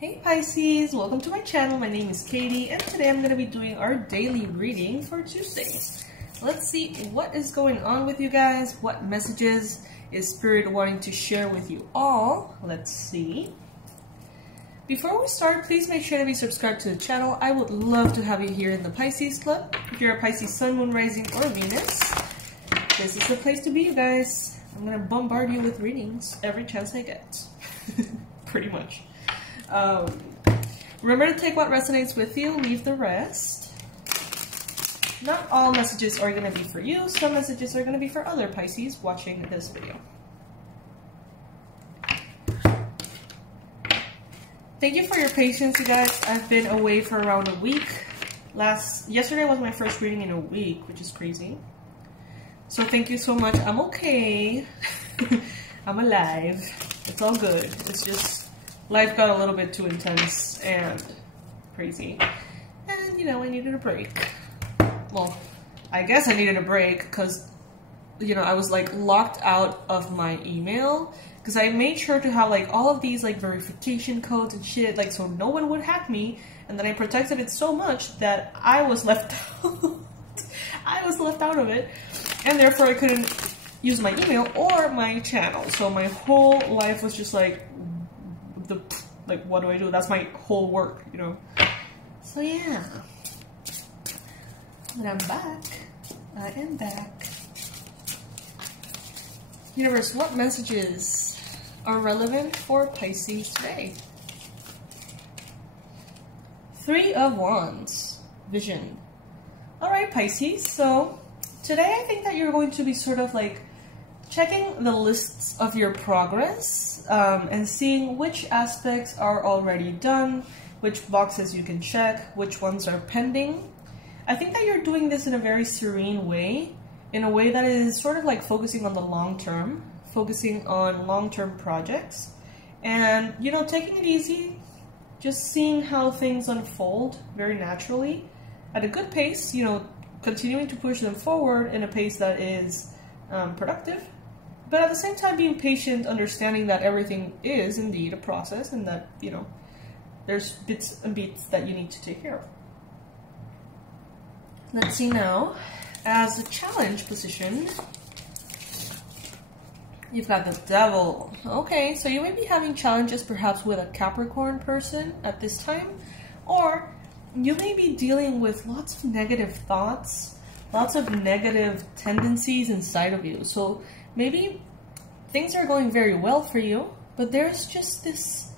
Hey Pisces, welcome to my channel. My name is Katie and today I'm going to be doing our daily reading for Tuesday. Let's see what is going on with you guys. What messages is Spirit wanting to share with you all? Let's see. Before we start, please make sure to be subscribed to the channel. I would love to have you here in the Pisces Club. If you're a Pisces Sun, Moon, Rising, or Venus, this is the place to be, you guys. I'm going to bombard you with readings every chance I get. Pretty much. Remember to take what resonates with you, leave the rest. Not all messages are going to be for you. Some messages are going to be for other Pisces watching this video. Thank you for your patience, you guys. I've been away for around a week. Yesterday was my first reading in a week, which is crazy. So thank you so much. I'm okay. I'm alive. It's all good. It's just life got a little bit too intense and crazy. And, you know, I needed a break. Well, I guess I needed a break because, you know, I was like locked out of my email because I made sure to have like all of these like verification codes and shit, like so no one would hack me. And then I protected it so much that I was left out. I was left out of it. And therefore I couldn't use my email or my channel. So my whole life was just like, what do I do? That's my whole work, you know. So yeah, but I'm back. I am back. Universe, what messages are relevant for Pisces today? Three of Wands, vision. All right, Pisces. So today I think that you're going to be sort of like checking the lists of your progress and seeing which aspects are already done, which boxes you can check, which ones are pending. I think that you're doing this in a very serene way, in a way that is sort of like focusing on the long term, focusing on long-term projects, and, you know, taking it easy, just seeing how things unfold very naturally at a good pace, you know, continuing to push them forward in a pace that is productive. But at the same time being patient, understanding that everything is indeed a process and that, you know, there's bits and beats that you need to take care of. Let's see now, as a challenge position, you've got the Devil. Okay, so you may be having challenges perhaps with a Capricorn person at this time, or you may be dealing with lots of negative thoughts, lots of negative tendencies inside of you. So maybe things are going very well for you, but there's just this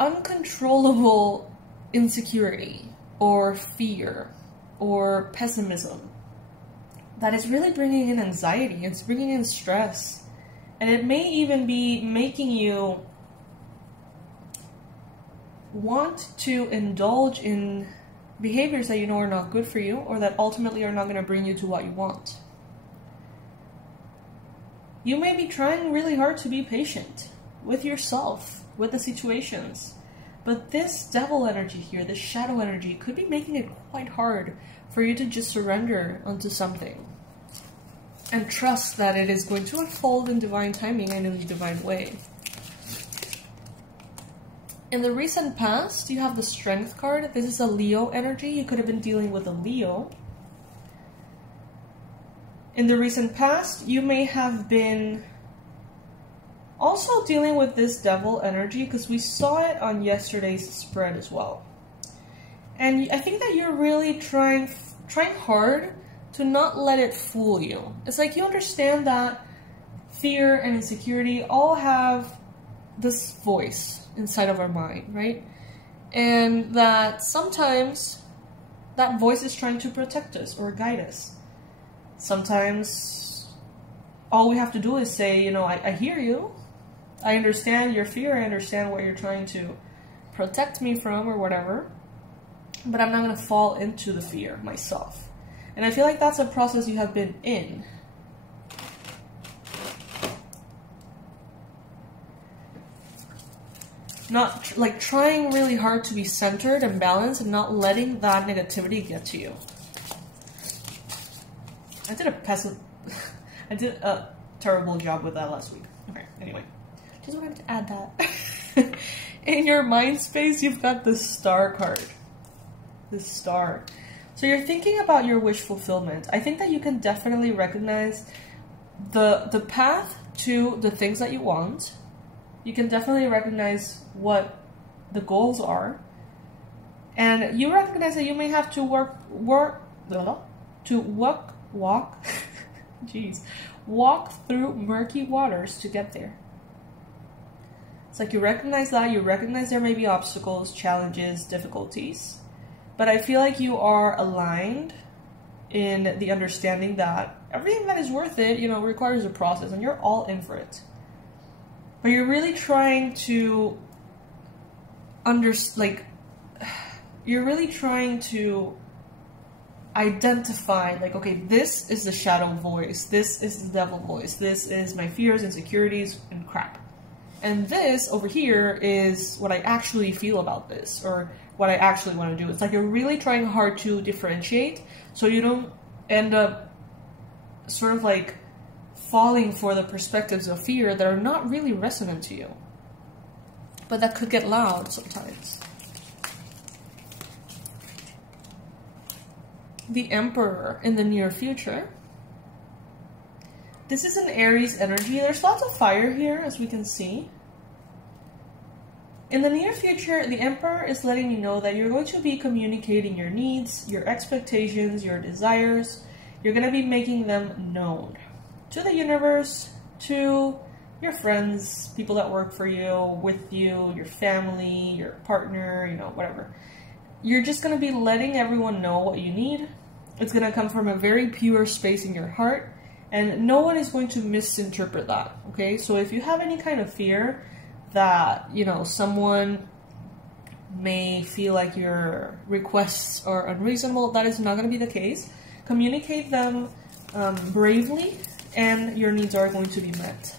uncontrollable insecurity or fear or pessimism that is really bringing in anxiety. It's bringing in stress. And it may even be making you want to indulge in behaviors that you know are not good for you or that ultimately are not going to bring you to what you want. You may be trying really hard to be patient with yourself, with the situations, but this Devil energy here, this shadow energy, could be making it quite hard for you to just surrender onto something and trust that it is going to unfold in divine timing and in a divine way. In the recent past, you have the Strength card. This is a Leo energy. You could have been dealing with a Leo. In the recent past, you may have been also dealing with this Devil energy because we saw it on yesterday's spread as well. And I think that you're really trying hard to not let it fool you. It's like you understand that fear and insecurity all have this voice inside of our mind, right? And that sometimes that voice is trying to protect us or guide us. Sometimes all we have to do is say, you know, I hear you. I understand your fear. I understand what you're trying to protect me from or whatever. But I'm not going to fall into the fear myself. And I feel like that's a process you have been in. Not like trying really hard to be centered and balanced and not letting that negativity get to you. I did a terrible job with that last week. Okay, anyway. Just wanted to add that. In your mind space, you've got this star card. This star. So you're thinking about your wish fulfillment. I think that you can definitely recognize the path to the things that you want. You can definitely recognize what the goals are. And you recognize that you may have to walk through murky waters to get there. It's like you recognize that, you recognize there may be obstacles, challenges, difficulties. But I feel like you are aligned in the understanding that everything that is worth it, you know, requires a process, and you're all in for it. But you're really trying to you're really trying to identify, like, okay, this is the shadow voice, this is the devil voice, this is my fears, insecurities, and crap. And this over here is what I actually feel about this, or what I actually want to do. It's like you're really trying hard to differentiate so you don't end up sort of like falling for the perspectives of fear that are not really resonant to you, but that could get loud sometimes. The Emperor in the near future. This is an Aries energy. There's lots of fire here, as we can see. In the near future, the Emperor is letting you know that you're going to be communicating your needs, your expectations, your desires. You're going to be making them known to the universe, to your friends, people that work for you, with you, your family, your partner, you know, whatever. You're just going to be letting everyone know what you need. It's going to come from a very pure space in your heart, and no one is going to misinterpret that, okay? So if you have any kind of fear that, you know, someone may feel like your requests are unreasonable, that is not going to be the case. Communicate them bravely, and your needs are going to be met.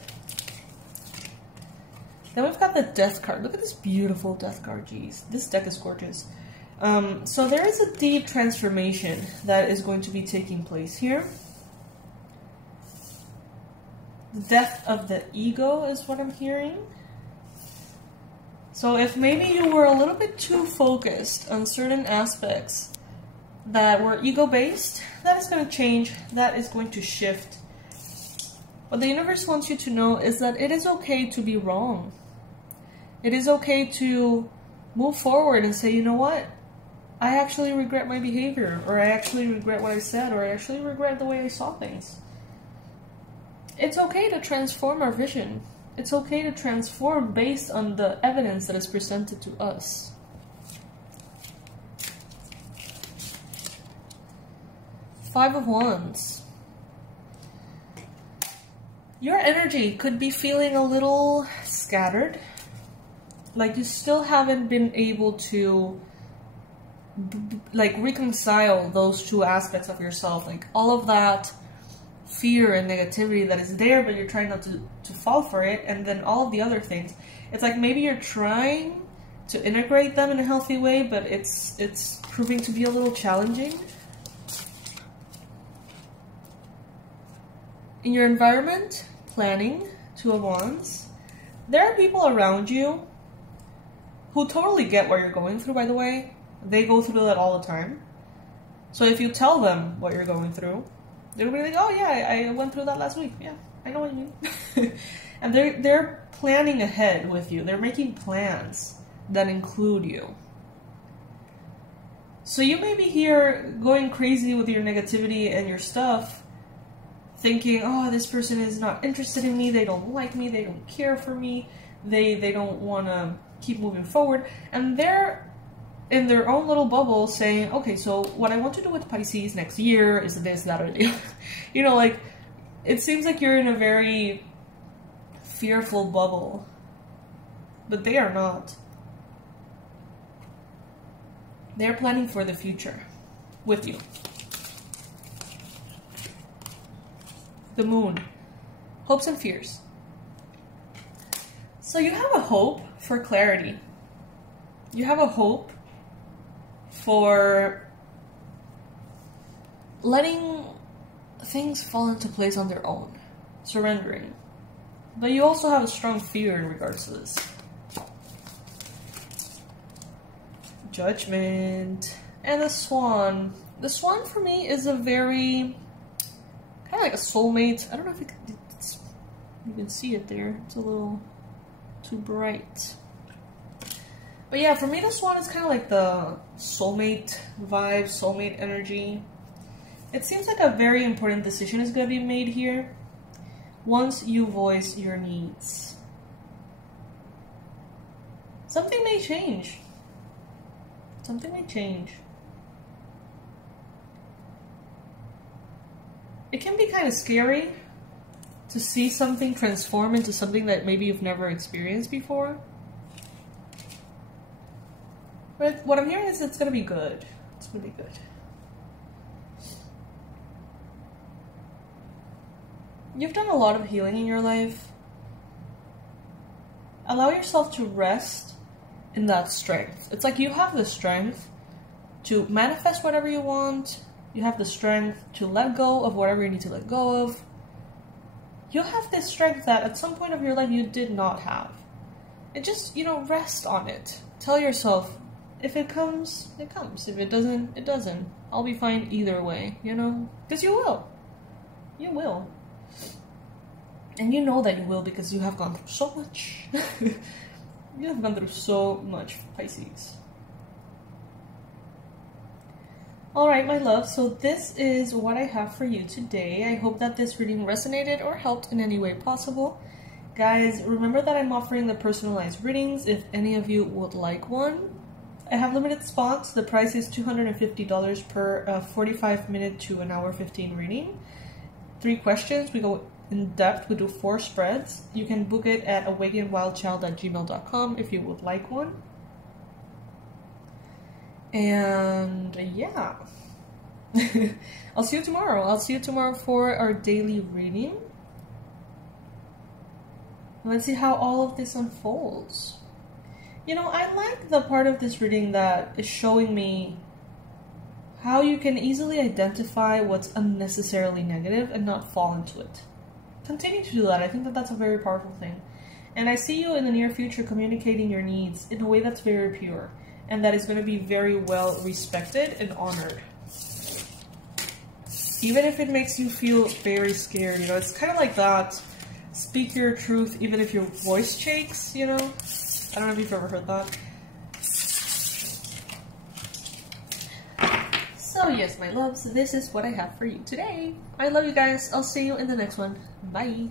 Then we've got the Death card. Look at this beautiful Death card, geez. This deck is gorgeous. So there is a deep transformation that is going to be taking place here. The death of the ego is what I'm hearing. So if maybe you were a little bit too focused on certain aspects that were ego-based, that is going to change, that is going to shift. What the universe wants you to know is that it is okay to be wrong. It is okay to move forward and say, you know what? I actually regret my behavior, or I actually regret what I said, or I actually regret the way I saw things. It's okay to transform our vision. It's okay to transform based on the evidence that is presented to us. Five of Wands. Your energy could be feeling a little scattered. Like you still haven't been able to like reconcile those two aspects of yourself. Like all of that fear and negativity that is there, but you're trying not to fall for it, and then all of the other things. It's like maybe you're trying to integrate them in a healthy way, but it's proving to be a little challenging. In your environment, planning, Two of Wands, there are people around you who totally get what you're going through, by the way. They go through that all the time. So if you tell them what you're going through, they'll be like, oh yeah, I went through that last week. Yeah, I know what you mean. And they're planning ahead with you. They're making plans that include you. So you may be here going crazy with your negativity and your stuff, thinking, oh, this person is not interested in me, they don't like me, they don't care for me, they don't want to keep moving forward. And they're in their own little bubble saying, okay, so what I want to do with Pisces next year is this, that, or the other. You know, like, it seems like you're in a very fearful bubble, but they are not. They're planning for the future with you. The Moon. Hopes and fears. So you have a hope for clarity. You have a hope for letting things fall into place on their own, surrendering. But you also have a strong fear in regards to this. Judgment, and the Swan. The Swan for me is a very kind of like a soulmate. I don't know if you can see it there. It's a little too bright. But yeah, for me the Swan is kind of like the soulmate vibe, soulmate energy. It seems like a very important decision is going to be made here once you voice your needs. Something may change. Something may change. It can be kind of scary to see something transform into something that maybe you've never experienced before. But what I'm hearing is it's going to be good. It's going to be good. You've done a lot of healing in your life. Allow yourself to rest in that strength. It's like you have the strength to manifest whatever you want. You have the strength to let go of whatever you need to let go of. You have this strength that at some point of your life you did not have. And just, you know, rest on it. Tell yourself, if it comes, it comes. If it doesn't, it doesn't. I'll be fine either way, you know? Because you will. You will. And you know that you will because you have gone through so much. You have gone through so much, Pisces. Alright, my love, so this is what I have for you today. I hope that this reading resonated or helped in any way possible. Guys, remember that I'm offering the personalized readings if any of you would like one. I have limited spots. The price is $250 per 45-minute to an hour 15 reading. 3 questions. We go in depth. We do 4 spreads. You can book it at awakenedwildchild@gmail.com if you would like one. And yeah, I'll see you tomorrow. I'll see you tomorrow for our daily reading. Let's see how all of this unfolds. You know, I like the part of this reading that is showing me how you can easily identify what's unnecessarily negative and not fall into it. Continue to do that. I think that that's a very powerful thing. And I see you in the near future communicating your needs in a way that's very pure and that is going to be very well respected and honored. Even if it makes you feel very scared, you know, it's kind of like that. Speak your truth even if your voice shakes, you know? I don't know if you've ever heard that. So yes, my loves, this is what I have for you today. I love you guys. I'll see you in the next one. Bye.